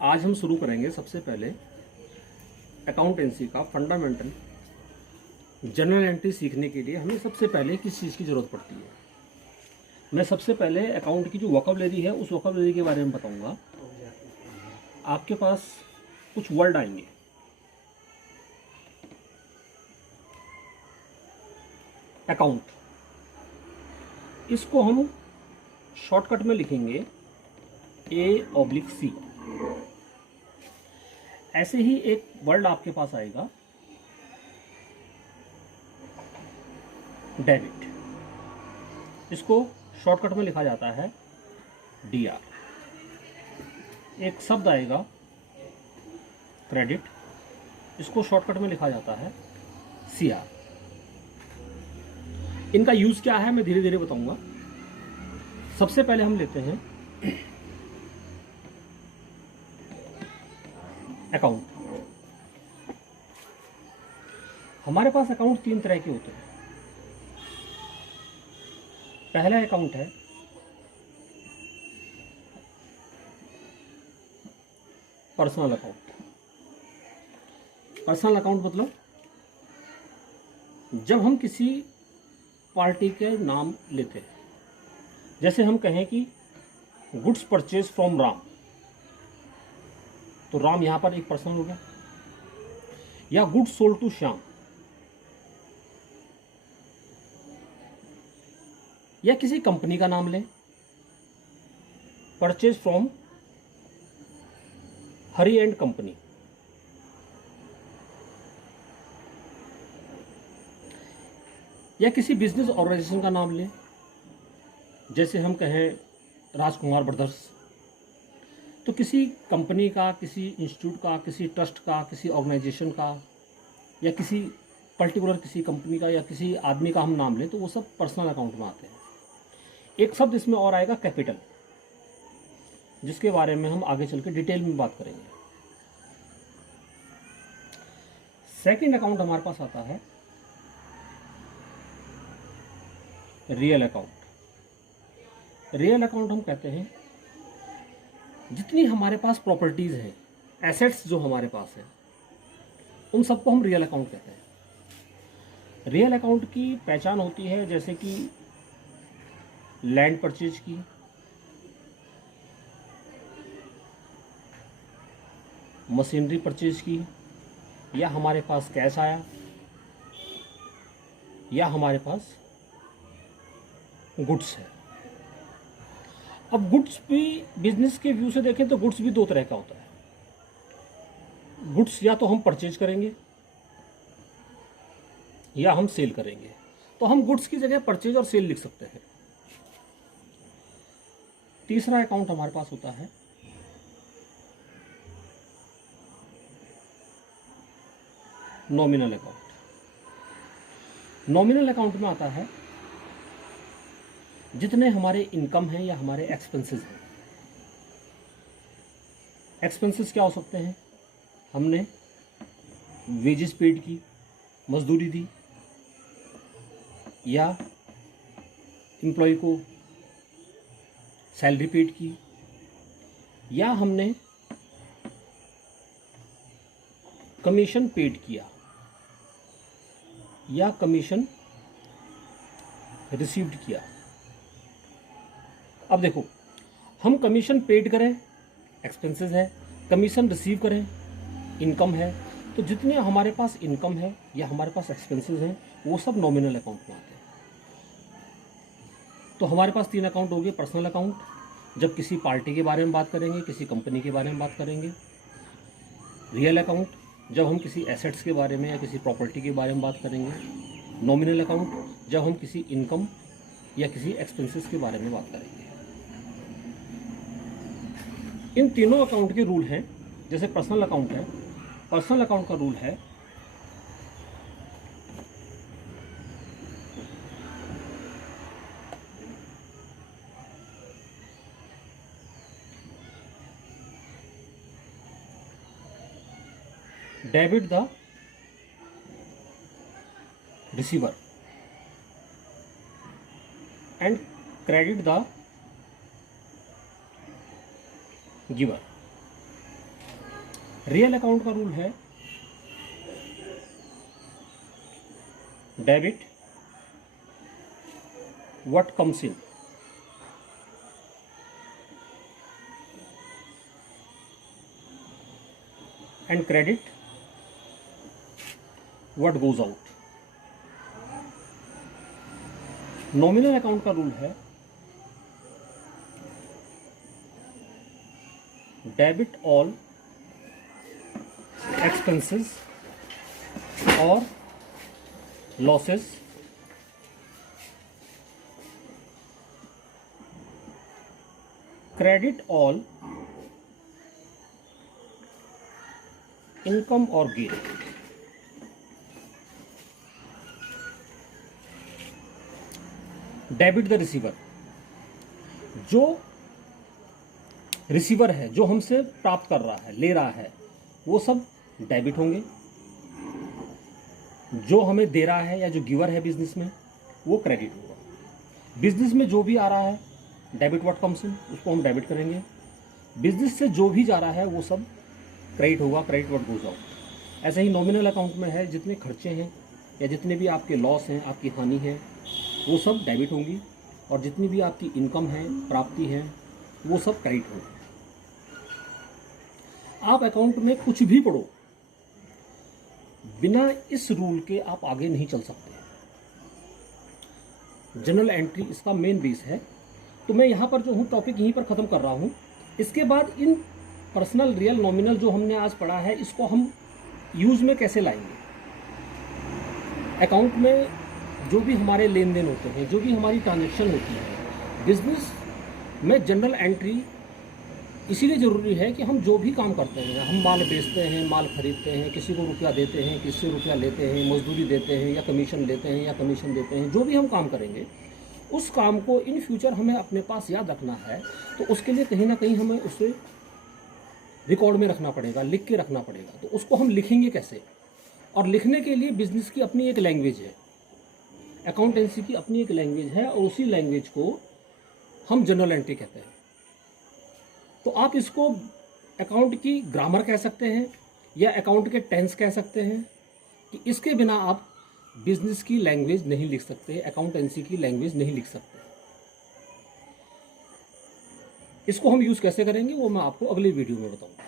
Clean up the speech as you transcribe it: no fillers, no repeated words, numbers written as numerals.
आज हम शुरू करेंगे सबसे पहले अकाउंटेंसी का फंडामेंटल जनरल एंट्री सीखने के लिए हमें सबसे पहले किस चीज़ की ज़रूरत पड़ती है। मैं सबसे पहले अकाउंट की जो वोकैबुलरी है उस वोकैबुलरी के बारे में बताऊंगा। आपके पास कुछ वर्ड आएंगे, अकाउंट, इसको हम शॉर्टकट में लिखेंगे A/C। ऐसे ही एक वर्ड आपके पास आएगा डेबिट, इसको शॉर्टकट में लिखा जाता है DR। एक शब्द आएगा क्रेडिट, इसको शॉर्टकट में लिखा जाता है CR। इनका यूज क्या है मैं धीरे धीरे बताऊंगा। सबसे पहले हम लेते हैं अकाउंट। हमारे पास अकाउंट तीन तरह के होते हैं। पहला अकाउंट है पर्सनल अकाउंट। पर्सनल अकाउंट मतलब जब हम किसी पार्टी के नाम लेते हैं, जैसे हम कहें कि गुड्स परचेज फ्रॉम राम, तो राम यहां पर एक पर्सन होगा, या गुड्स सोल्ड टू श्याम, या किसी कंपनी का नाम लें, purchase from Hari and company, या किसी बिजनेस ऑर्गेनाइजेशन का नाम लें, जैसे हम कहें राजकुमार ब्रदर्स, तो किसी कंपनी का, किसी इंस्टीट्यूट का, किसी ट्रस्ट का, किसी ऑर्गेनाइजेशन का, या किसी पर्टिकुलर किसी कंपनी का या किसी आदमी का हम नाम लें तो वो सब पर्सनल अकाउंट में आते हैं। एक शब्द इसमें और आएगा कैपिटल, जिसके बारे में हम आगे चल के डिटेल में बात करेंगे। सेकंड अकाउंट हमारे पास आता है रियल अकाउंट। रियल अकाउंट हम कहते हैं जितनी हमारे पास प्रॉपर्टीज हैं, एसेट्स जो हमारे पास है, उन सबको हम रियल अकाउंट कहते हैं। रियल अकाउंट की पहचान होती है जैसे कि लैंड परचेज की, मशीनरी परचेज की, या हमारे पास कैश आया, या हमारे पास गुड्स है। अब गुड्स भी बिजनेस के व्यू से देखें तो गुड्स भी दो तरह का होता है। गुड्स या तो हम परचेज करेंगे या हम सेल करेंगे, तो हम गुड्स की जगह परचेज और सेल लिख सकते हैं। तीसरा अकाउंट हमारे पास होता है नॉमिनल अकाउंट। नॉमिनल अकाउंट में आता है जितने हमारे इनकम हैं या हमारे एक्सपेंसेस हैं। एक्सपेंसेस क्या हो सकते हैं? हमने वेजेस पेड की, मजदूरी दी, या एम्प्लॉय को सैलरी पेड की, या हमने कमीशन पेड किया, या कमीशन रिसीव्ड किया। अब देखो, हम कमीशन पेड करें एक्सपेंसेस है, कमीशन रिसीव करें इनकम है, तो जितने हमारे पास इनकम है या हमारे पास एक्सपेंसेस हैं वो सब नॉमिनल अकाउंट में आते हैं। तो हमारे पास तीन अकाउंट हो गए। पर्सनल अकाउंट जब किसी पार्टी के बारे में बात करेंगे, किसी कंपनी के बारे में बात करेंगे। रियल अकाउंट जब हम किसी एसेट्स के बारे में या किसी प्रॉपर्टी के बारे में बात करेंगे। नॉमिनल अकाउंट जब हम किसी इनकम या किसी एक्सपेंसेस के बारे में बात करेंगे। इन तीनों अकाउंट के रूल हैं। जैसे पर्सनल अकाउंट है, पर्सनल अकाउंट का रूल है debit the receiver and credit the giver. Real account का रूल है debit what comes in and credit what goes out. Nominal account का रूल है डेबिट ऑल एक्सपेंसेस और लॉसेस क्रेडिट ऑल इनकम और gain. Debit the receiver, जो receiver है, जो हमसे प्राप्त कर रहा है, ले रहा है, वो सब डेबिट होंगे। जो हमें दे रहा है या जो गिवर है बिजनेस में, वो क्रेडिट होगा। बिजनेस में जो भी आ रहा है डेबिट व्हाट कम्स इन, उसको हम डेबिट करेंगे। बिजनेस से जो भी जा रहा है वो सब क्रेडिट होगा, क्रेडिट व्हाट गोज आउट। ऐसे ही नॉमिनल अकाउंट में है, जितने खर्चे हैं या जितने भी आपके लॉस हैं, आपकी हानि है, वो सब डेबिट होंगी, और जितनी भी आपकी इनकम है, प्राप्ति है, वो सब क्रेडिट होंगी। आप अकाउंट में कुछ भी पढ़ो, बिना इस रूल के आप आगे नहीं चल सकते। जनरल एंट्री इसका मेन बेस है। तो मैं यहाँ पर जो हूँ टॉपिक यहीं पर ख़त्म कर रहा हूँ। इसके बाद इन पर्सनल, रियल, नॉमिनल जो हमने आज पढ़ा है, इसको हम यूज़ में कैसे लाएंगे। अकाउंट में जो भी हमारे लेन देन होते हैं, जो भी हमारी ट्रांजेक्शन होती है, बिजनेस में जनरल एंट्री इसीलिए ज़रूरी है कि हम जो भी काम करते हैं, हम माल बेचते हैं, माल खरीदते हैं, किसी को रुपया देते हैं, किसी से रुपया लेते हैं, मजदूरी देते हैं या कमीशन लेते हैं या कमीशन देते हैं, जो भी हम काम करेंगे, उस काम को इन फ्यूचर हमें अपने पास याद रखना है। तो उसके लिए कहीं ना कहीं हमें उसे रिकॉर्ड में रखना पड़ेगा, लिख के रखना पड़ेगा। तो उसको हम लिखेंगे कैसे? और लिखने के लिए बिजनेस की अपनी एक लैंग्वेज है, अकाउंटेंसी की अपनी एक लैंग्वेज है, और उसी लैंग्वेज को हम जनरल एंट्री कहते हैं। तो आप इसको अकाउंट की ग्रामर कह सकते हैं या अकाउंट के टेंस कह सकते हैं, कि इसके बिना आप बिजनेस की लैंग्वेज नहीं लिख सकते, अकाउंटेंसी की लैंग्वेज नहीं लिख सकते। इसको हम यूज़ कैसे करेंगे वो मैं आपको अगली वीडियो में बताऊंगा।